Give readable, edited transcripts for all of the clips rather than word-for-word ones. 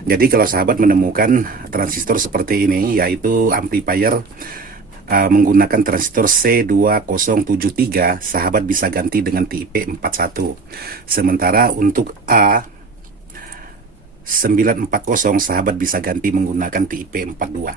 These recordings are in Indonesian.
Jadi kalau sahabat menemukan transistor seperti ini, yaitu amplifier menggunakan transistor C2073, sahabat bisa ganti dengan TIP 41. Sementara untuk A940, sahabat bisa ganti menggunakan TIP 42.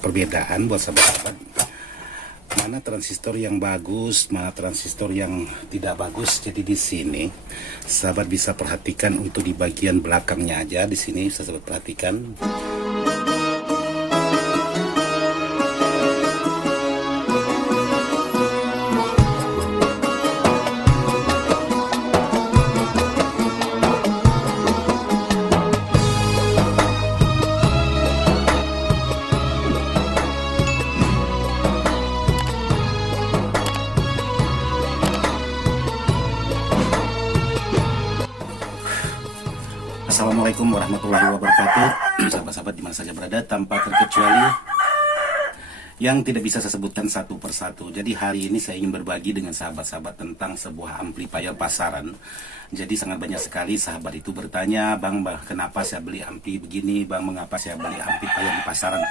Perbedaan buat sahabat-sahabat, mana transistor yang bagus, mana transistor yang tidak bagus. Jadi di sini sahabat bisa perhatikan untuk di bagian belakangnya aja. Di sini sahabat perhatikan. Assalamualaikum warahmatullahi wabarakatuh. Sahabat-sahabat dimana saja berada, tanpa terkecuali yang tidak bisa saya sebutkan satu persatu. Jadi hari ini saya ingin berbagi dengan sahabat-sahabat tentang sebuah amplifier pasaran. Jadi sangat banyak sekali sahabat itu bertanya, Bang, kenapa saya beli ampli begini, Bang, mengapa saya beli amplifier di pasaran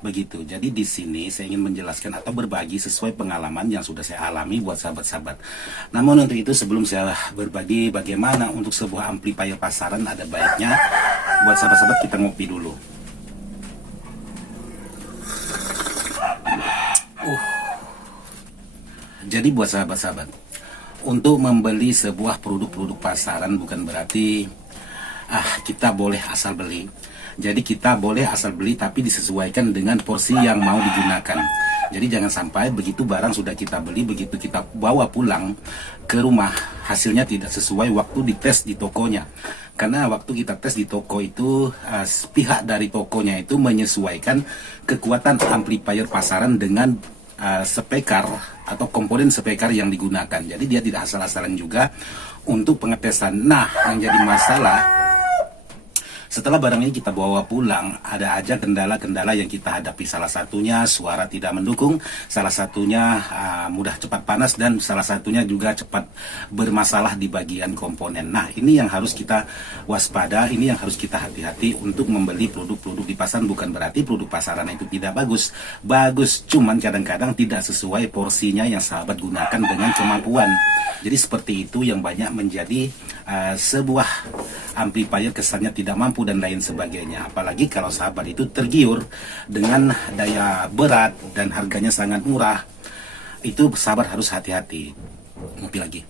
begitu. Jadi di sini saya ingin menjelaskan atau berbagi sesuai pengalaman yang sudah saya alami buat sahabat-sahabat. Namun untuk itu sebelum saya berbagi bagaimana untuk sebuah amplifier pasaran, ada baiknya buat sahabat-sahabat kita ngopi dulu. Jadi buat sahabat-sahabat, untuk membeli sebuah produk-produk pasaran bukan berarti kita boleh asal beli. Jadi kita boleh asal beli tapi disesuaikan dengan porsi yang mau digunakan. Jadi jangan sampai begitu barang sudah kita beli, begitu kita bawa pulang ke rumah, hasilnya tidak sesuai waktu dites di tokonya. Karena waktu kita tes di toko itu, pihak dari tokonya itu menyesuaikan kekuatan amplifier pasaran dengan spekar atau komponen spekar yang digunakan. Jadi dia tidak asal-asalan juga untuk pengetesan. Nah, yang jadi masalah, setelah barang ini kita bawa pulang, ada aja kendala-kendala yang kita hadapi. Salah satunya suara tidak mendukung, salah satunya mudah cepat panas, dan salah satunya juga cepat bermasalah di bagian komponen. Nah, ini yang harus kita waspada, ini yang harus kita hati-hati untuk membeli produk-produk di pasaran. Bukan berarti produk pasaran itu tidak bagus. Bagus, cuman kadang-kadang tidak sesuai porsinya yang sahabat gunakan dengan kemampuan. Jadi seperti itu yang banyak menjadi sebuah amplifier kesannya tidak mampu dan lain sebagainya. Apalagi kalau sahabat itu tergiur dengan daya berat dan harganya sangat murah, itu sahabat harus hati-hati. Ngopi lagi.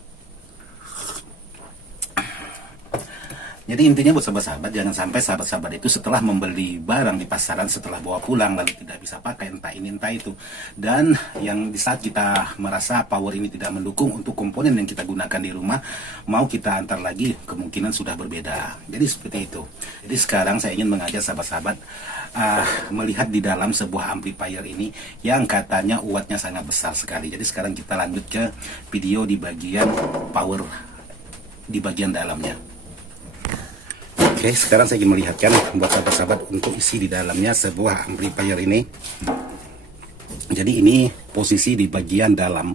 Jadi intinya buat sahabat-sahabat, jangan sampai sahabat-sahabat itu setelah membeli barang di pasaran, setelah bawa pulang lalu tidak bisa pakai, entah ini entah itu. Dan yang di saat kita merasa power ini tidak mendukung untuk komponen yang kita gunakan di rumah, mau kita antar lagi, kemungkinan sudah berbeda. Jadi seperti itu. Jadi sekarang saya ingin mengajak sahabat-sahabat melihat di dalam sebuah amplifier ini yang katanya wattnya sangat besar sekali. Jadi sekarang kita lanjut ke video di bagian power, di bagian dalamnya. Oke, sekarang saya ingin melihatkan buat sahabat-sahabat untuk isi di dalamnya sebuah amplifier ini. Jadi ini posisi di bagian dalam.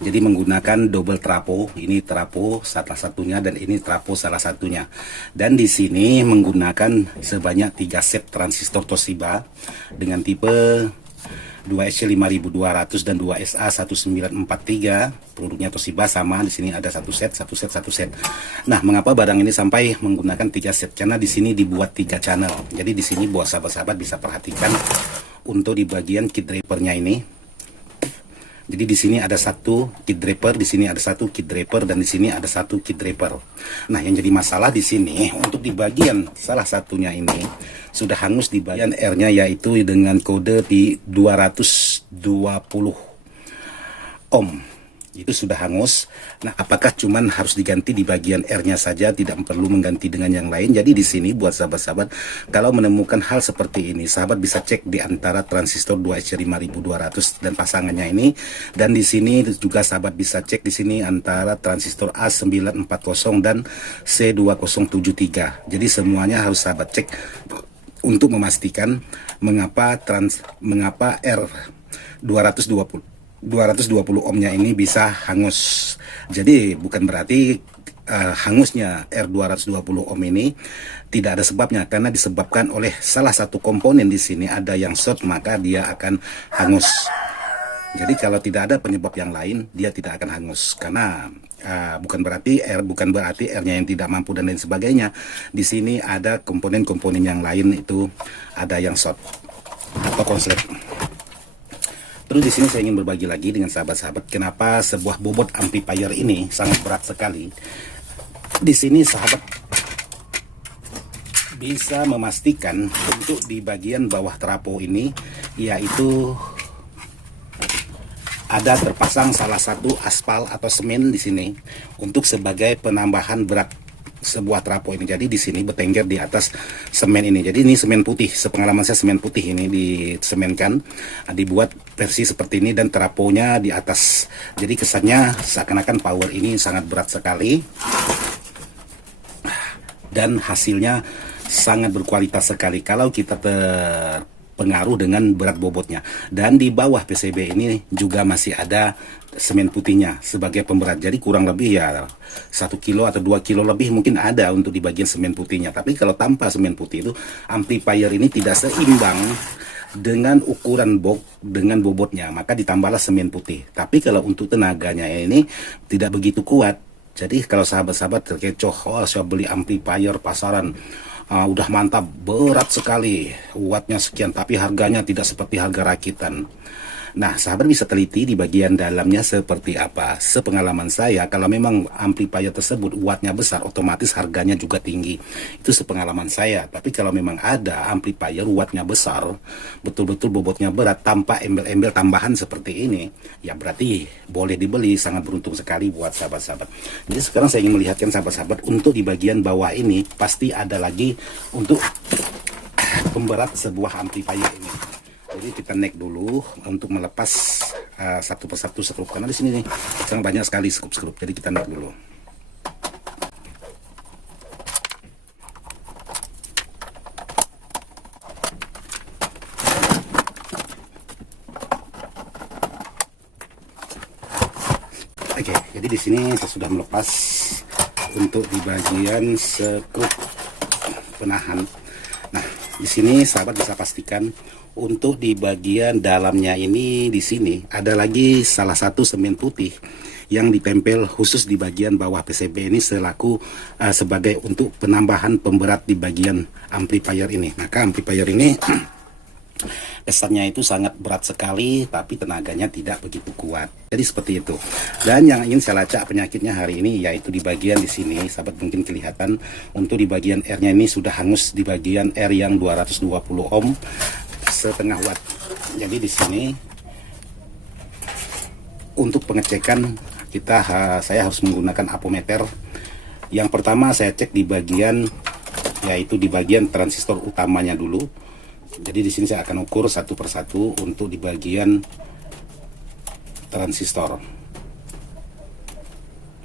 Jadi menggunakan double trapo. Ini trapo salah satunya dan ini trapo salah satunya. Dan di sini menggunakan sebanyak 3 set transistor Toshiba dengan tipe 2SC5200 dan 2SA1943. Produknya Toshiba sama, di sini ada satu set. Nah, mengapa barang ini sampai menggunakan 3 set? Karena di sini dibuat 3 channel. Jadi di sini buat sahabat-sahabat bisa perhatikan untuk di bagian kit drivernya ini. Jadi di sini ada satu kit driver, di sini ada satu kit driver, dan di sini ada satu kit driver. Nah, yang jadi masalah di sini untuk di bagian salah satunya ini sudah hangus di bagian R-nya, yaitu dengan kode di 220 ohm. itu sudah hangus. Nah, apakah cuman harus diganti di bagian R-nya saja, tidak perlu mengganti dengan yang lain? Jadi di sini buat sahabat-sahabat, kalau menemukan hal seperti ini, sahabat bisa cek di antara transistor 2S5200 dan pasangannya ini. Dan di sini juga sahabat bisa cek di sini antara transistor A940 dan C2073. Jadi semuanya harus sahabat cek untuk memastikan mengapa R 220 ohmnya ini bisa hangus. Jadi bukan berarti hangusnya R220 ohm ini tidak ada sebabnya, karena disebabkan oleh salah satu komponen di sini ada yang short, maka dia akan hangus. Jadi kalau tidak ada penyebab yang lain, dia tidak akan hangus, karena bukan berarti R-nya yang tidak mampu dan lain sebagainya. Di sini ada komponen-komponen yang lain, itu ada yang short atau konslet. Terus di sini saya ingin berbagi lagi dengan sahabat-sahabat kenapa sebuah bobot amplifier ini sangat berat sekali. Di sini sahabat bisa memastikan untuk di bagian bawah trafo ini, yaitu ada terpasang salah satu aspal atau semen di sini untuk sebagai penambahan berat sebuah trafo ini. Jadi di sini bertengger di atas semen ini. Jadi ini semen putih. Sepengalaman saya semen putih ini disemenkan, dibuat versi seperti ini dan trafonya di atas. Jadi kesannya seakan-akan power ini sangat berat sekali dan hasilnya sangat berkualitas sekali kalau kita terpengaruh dengan berat bobotnya. Dan di bawah PCB ini juga masih ada semen putihnya sebagai pemberat. Jadi kurang lebih ya 1 kilo atau 2 kilo lebih mungkin ada untuk di bagian semen putihnya. Tapi kalau tanpa semen putih itu, amplifier ini tidak seimbang dengan ukuran dengan bobotnya, maka ditambahlah semen putih. Tapi kalau untuk tenaganya ini tidak begitu kuat. Jadi kalau sahabat-sahabat terkecoh, oh saya beli amplifier pasaran udah mantap, berat sekali, wattnya sekian, tapi harganya tidak seperti harga rakitan. Nah, sahabat bisa teliti di bagian dalamnya seperti apa. Sepengalaman saya, kalau memang amplifier tersebut wattnya besar, otomatis harganya juga tinggi. Itu sepengalaman saya. Tapi kalau memang ada amplifier wattnya besar, betul-betul bobotnya berat, tanpa embel-embel tambahan seperti ini, ya berarti boleh dibeli, sangat beruntung sekali buat sahabat-sahabat. Jadi sekarang saya ingin melihatkan sahabat-sahabat, untuk di bagian bawah ini, pasti ada lagi untuk pemberat sebuah amplifier ini. Jadi kita naik dulu untuk melepas satu persatu skrup, karena di sini nih sangat banyak sekali skrup-skrup. Jadi kita naik dulu. Oke, jadi di sini saya sudah melepas untuk di bagian skrup penahan. Nah, di sini sahabat bisa pastikan untuk di bagian dalamnya ini, di sini ada lagi salah satu semen putih yang ditempel khusus di bagian bawah PCB ini selaku sebagai untuk penambahan pemberat di bagian amplifier ini. Maka amplifier ini kesannya itu sangat berat sekali, tapi tenaganya tidak begitu kuat. Jadi seperti itu. Dan yang ingin saya lacak penyakitnya hari ini, yaitu di bagian di sini, sahabat mungkin kelihatan untuk di bagian R-nya ini sudah hangus di bagian R yang 220 ohm setengah watt. Jadi di sini untuk pengecekan saya harus menggunakan apometer. Yang pertama saya cek di bagian, yaitu di bagian transistor utamanya dulu. Jadi di sini saya akan ukur satu persatu untuk di bagian transistor.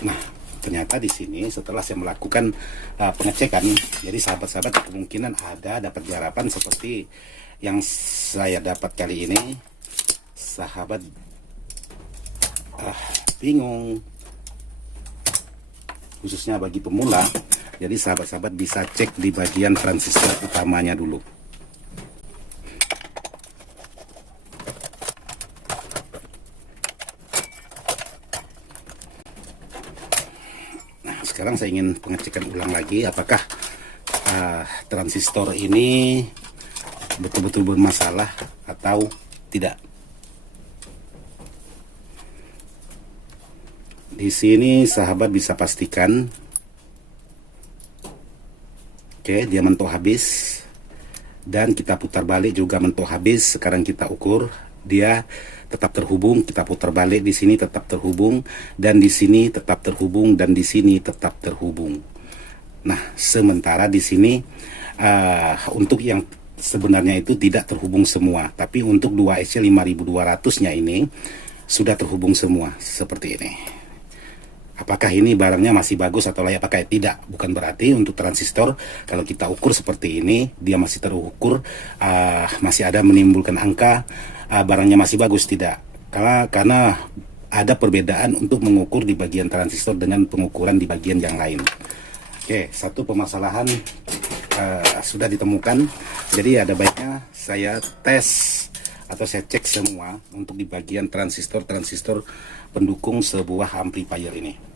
Nah, ternyata di sini setelah saya melakukan pengecekan, jadi sahabat-sahabat kemungkinan dapat garapan seperti yang saya dapat kali ini. Sahabat bingung, khususnya bagi pemula. Jadi sahabat-sahabat bisa cek di bagian transistor utamanya dulu. Sekarang saya ingin pengecekan ulang lagi apakah transistor ini betul-betul bermasalah atau tidak. Di sini sahabat bisa pastikan, oke, dia mentok habis, dan kita putar balik juga mentok habis. Sekarang kita ukur, dia tetap terhubung, kita putar balik di sini tetap terhubung, dan di sini tetap terhubung, dan di sini tetap terhubung. Nah, sementara di sini untuk yang sebenarnya itu tidak terhubung semua, tapi untuk 2SC 5200-nya ini sudah terhubung semua seperti ini. Apakah ini barangnya masih bagus atau layak pakai? Tidak, bukan berarti untuk transistor kalau kita ukur seperti ini dia masih terukur, masih ada menimbulkan angka, barangnya masih bagus. Tidak, karena ada perbedaan untuk mengukur di bagian transistor dengan pengukuran di bagian yang lain. Oke, satu permasalahan sudah ditemukan, jadi ada baiknya saya tes atau saya cek semua untuk di bagian transistor pendukung sebuah amplifier ini.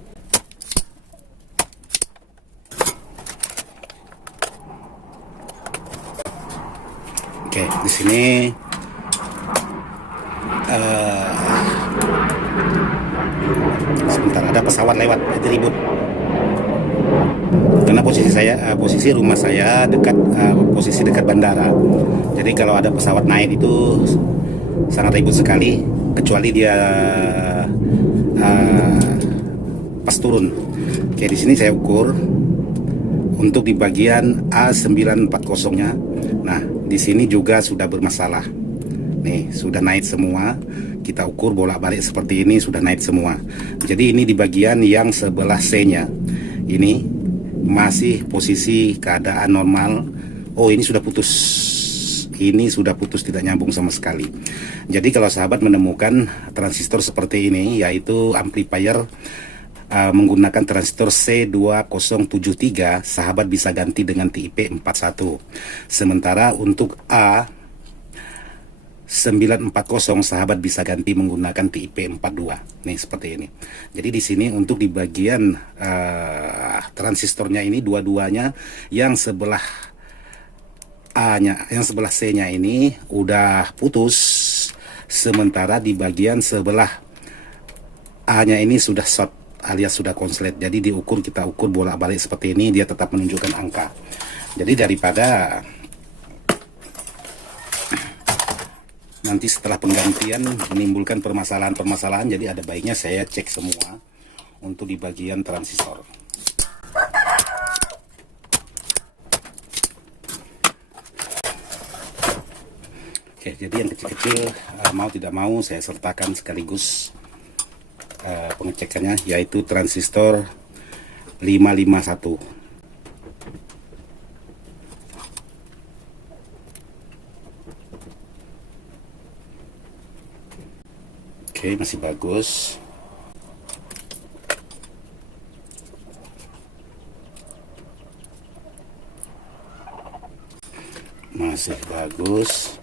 Oke, di sini sebentar ada pesawat lewat, jadi ribut. Karena posisi rumah saya dekat posisi dekat bandara. Jadi kalau ada pesawat naik itu sangat ribut sekali, kecuali dia pas turun. Oke, di sini saya ukur untuk di bagian A940-nya. Nah, di sini juga sudah bermasalah. Nih, sudah naik semua. Kita ukur bolak-balik seperti ini, sudah naik semua. Jadi ini di bagian yang sebelah C-nya. Ini masih posisi keadaan normal. Oh, ini sudah putus. Ini sudah putus, tidak nyambung sama sekali. Jadi kalau sahabat menemukan transistor seperti ini, yaitu amplifier menggunakan transistor C2073, sahabat bisa ganti dengan TIP 41. Sementara untuk A940, sahabat bisa ganti menggunakan TIP 42. Nih seperti ini. Jadi di sini untuk di bagian transistornya ini dua-duanya, yang sebelah A-nya, yang sebelah C-nya ini udah putus, sementara di bagian sebelah A-nya ini sudah short alias sudah konslet. Jadi kita ukur bolak-balik seperti ini, dia tetap menunjukkan angka. Jadi daripada nanti setelah penggantian menimbulkan permasalahan-permasalahan, jadi ada baiknya saya cek semua untuk di bagian transistor. Oke, jadi yang kecil-kecil mau tidak mau saya sertakan sekaligus pengecekannya, yaitu transistor 551. Oke, masih bagus. Masih bagus.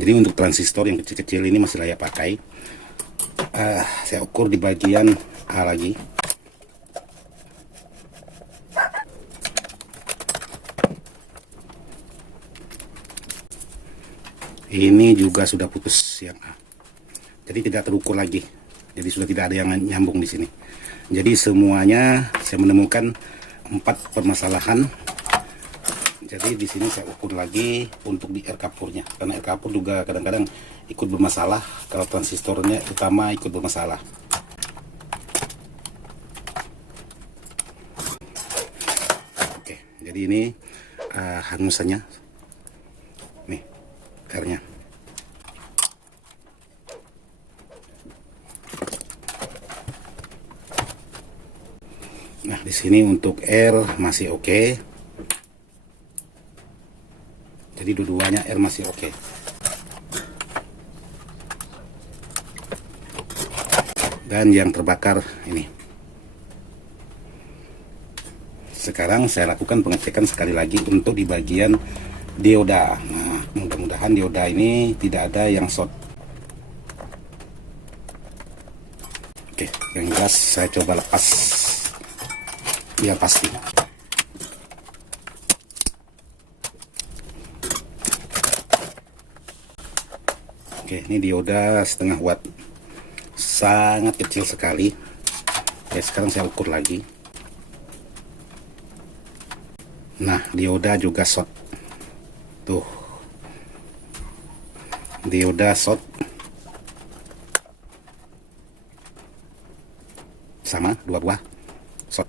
Jadi untuk transistor yang kecil-kecil ini masih layak pakai. Saya ukur di bagian A lagi. Ini juga sudah putus yang A. Jadi tidak terukur lagi. Jadi sudah tidak ada yang nyambung di sini. Jadi semuanya saya menemukan 4 permasalahan. Jadi di sini saya ukur lagi untuk di air kapurnya, karena air kapur juga kadang-kadang ikut bermasalah kalau transistornya utama ikut bermasalah. Oke, jadi ini hangusannya, nih airnya. Nah di sini untuk air masih oke. Jadi dua-duanya air masih oke. Dan yang terbakar ini. Sekarang saya lakukan pengecekan sekali lagi untuk di bagian dioda. Nah, mudah-mudahan dioda ini tidak ada yang short. Oke, yang jelas saya coba lepas biar pasti. Oke, ini dioda setengah watt, sangat kecil sekali. Oke, sekarang saya ukur lagi. Nah, dioda juga short. Tuh. Dioda short. Sama, dua buah. Short.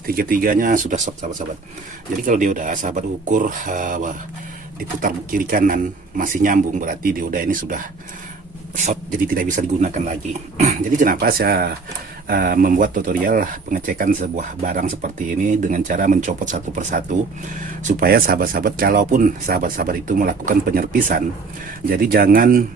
Tiga-tiganya sudah short, sahabat-sahabat. Jadi kalau dioda sahabat ukur diputar kiri kanan masih nyambung, berarti dioda ini sudah short, jadi tidak bisa digunakan lagi. Jadi kenapa saya membuat tutorial pengecekan sebuah barang seperti ini dengan cara mencopot satu persatu, supaya sahabat-sahabat, kalaupun sahabat-sahabat itu melakukan penyerpisan, jadi jangan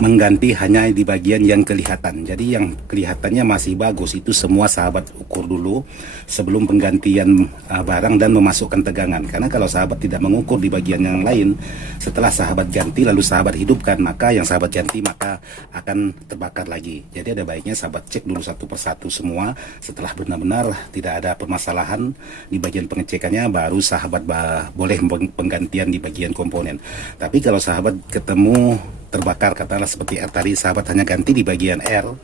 mengganti hanya di bagian yang kelihatan. Jadi yang kelihatannya masih bagus itu semua sahabat ukur dulu sebelum penggantian barang dan memasukkan tegangan. Karena kalau sahabat tidak mengukur di bagian yang lain, setelah sahabat ganti lalu sahabat hidupkan, maka yang sahabat ganti maka akan terbakar lagi. Jadi ada baiknya sahabat cek dulu satu persatu semua. Setelah benar-benar tidak ada permasalahan di bagian pengecekannya, baru sahabat boleh penggantian di bagian komponen. Tapi kalau sahabat ketemu terbakar, katakanlah seperti R tadi, sahabat hanya ganti di bagian R,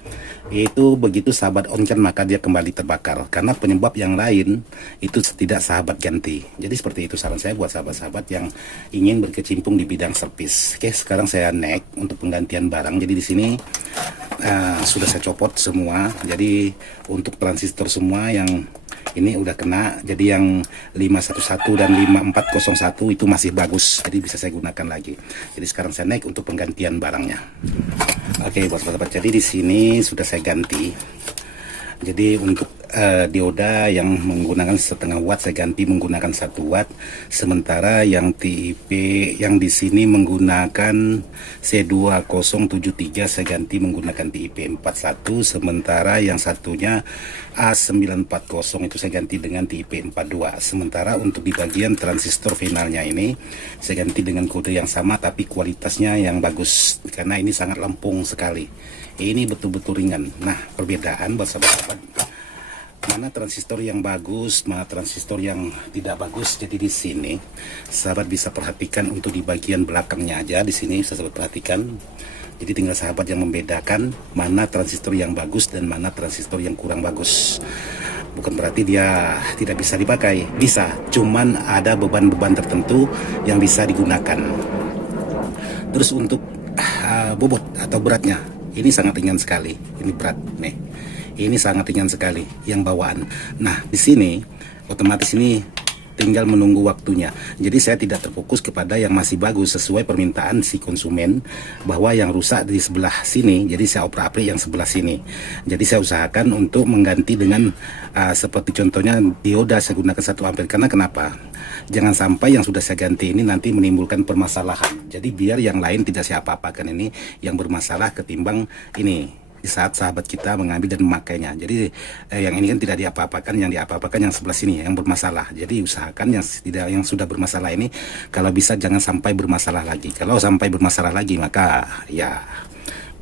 itu begitu sahabat on kan maka dia kembali terbakar karena penyebab yang lain itu tidak sahabat ganti. Jadi seperti itu saran saya buat sahabat-sahabat yang ingin berkecimpung di bidang servis. Oke, sekarang saya next untuk penggantian barang. Jadi di sini sudah saya copot semua. Jadi untuk transistor semua yang ini udah kena, jadi yang 511 dan 5401 itu masih bagus, jadi bisa saya gunakan lagi. Jadi sekarang saya naik untuk penggantian barangnya. Oke, buat sahabat, jadi di sini sudah saya ganti. Jadi untuk dioda yang menggunakan setengah watt saya ganti menggunakan 1 watt, sementara yang TIP yang di sini menggunakan C2073 saya ganti menggunakan TIP 41, sementara yang satunya A940 itu saya ganti dengan TIP 42. Sementara untuk di bagian transistor finalnya ini saya ganti dengan kode yang sama tapi kualitasnya yang bagus karena ini sangat lempung sekali. Ini betul-betul ringan. Nah, perbedaan buat sahabat-sahabat, mana transistor yang bagus, mana transistor yang tidak bagus. Jadi di sini sahabat bisa perhatikan untuk di bagian belakangnya aja, di sini bisa sahabat perhatikan. Jadi tinggal sahabat yang membedakan mana transistor yang bagus dan mana transistor yang kurang bagus. Bukan berarti dia tidak bisa dipakai, bisa, cuman ada beban-beban tertentu yang bisa digunakan. Terus untuk bobot atau beratnya, ini sangat ringan sekali. Ini berat nih. Ini sangat ringan sekali yang bawaan. Nah, di sini otomatis ini tinggal menunggu waktunya. Jadi saya tidak terfokus kepada yang masih bagus sesuai permintaan si konsumen bahwa yang rusak di sebelah sini. Jadi saya oper-aplik yang sebelah sini. Jadi saya usahakan untuk mengganti dengan seperti contohnya dioda saya gunakan 1 ampere. Karena kenapa? Jangan sampai yang sudah saya ganti ini nanti menimbulkan permasalahan. Jadi biar yang lain tidak saya apa-apakan ini yang bermasalah ketimbang ini di saat sahabat kita mengambil dan memakainya. Jadi yang ini kan tidak diapa-apakan, yang diapa-apakan yang sebelah sini yang bermasalah. Jadi usahakan yang sudah bermasalah ini kalau bisa jangan sampai bermasalah lagi. Kalau sampai bermasalah lagi maka ya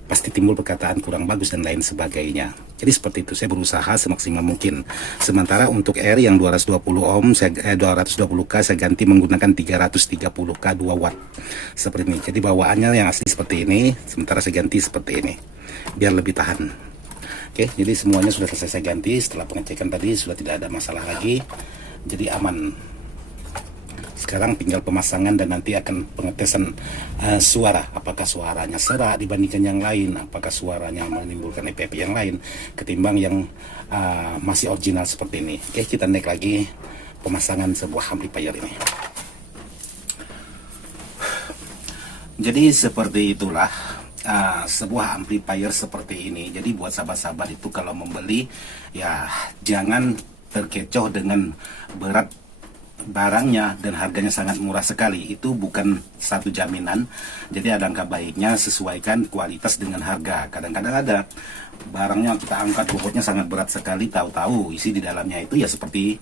pasti timbul perkataan kurang bagus dan lain sebagainya. Jadi seperti itu, saya berusaha semaksimal mungkin. Sementara untuk R yang 220 ohm, 220K saya ganti menggunakan 330K 2 watt. Seperti ini. Jadi bawaannya yang asli seperti ini, sementara saya ganti seperti ini. Biar lebih tahan. Oke, jadi semuanya sudah selesai saya ganti. Setelah pengecekan tadi sudah tidak ada masalah lagi. Jadi aman. Sekarang tinggal pemasangan dan nanti akan pengetesan suara. Apakah suaranya serak dibandingkan yang lain, apakah suaranya menimbulkan efek yang lain ketimbang yang masih original seperti ini. Oke, kita naik lagi pemasangan sebuah amplifier ini. Jadi seperti itulah sebuah amplifier seperti ini. Jadi buat sahabat-sahabat itu kalau membeli ya jangan terkecoh dengan berat barangnya dan harganya sangat murah sekali. Itu bukan satu jaminan. Jadi ada angka baiknya sesuaikan kualitas dengan harga. Kadang-kadang ada barangnya kita angkat bobotnya sangat berat sekali, tahu-tahu isi di dalamnya itu ya seperti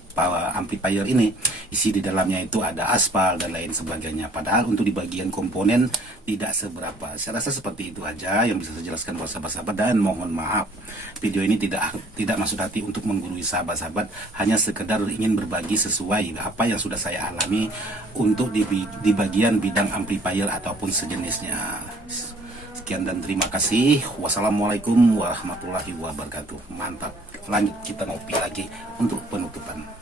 amplifier ini, isi di dalamnya itu ada aspal dan lain sebagainya. Padahal untuk di bagian komponen tidak seberapa. Saya rasa seperti itu aja yang bisa saya jelaskan buat sahabat-sahabat, dan mohon maaf video ini tidak maksud hati untuk menggurui sahabat-sahabat, hanya sekedar ingin berbagi sesuai apa yang sudah saya alami untuk di bagian bidang amplifier ataupun sejenisnya. Sekian dan terima kasih. Wassalamualaikum warahmatullahi wabarakatuh. Mantap. Lanjut kita ngopi lagi untuk penutupan.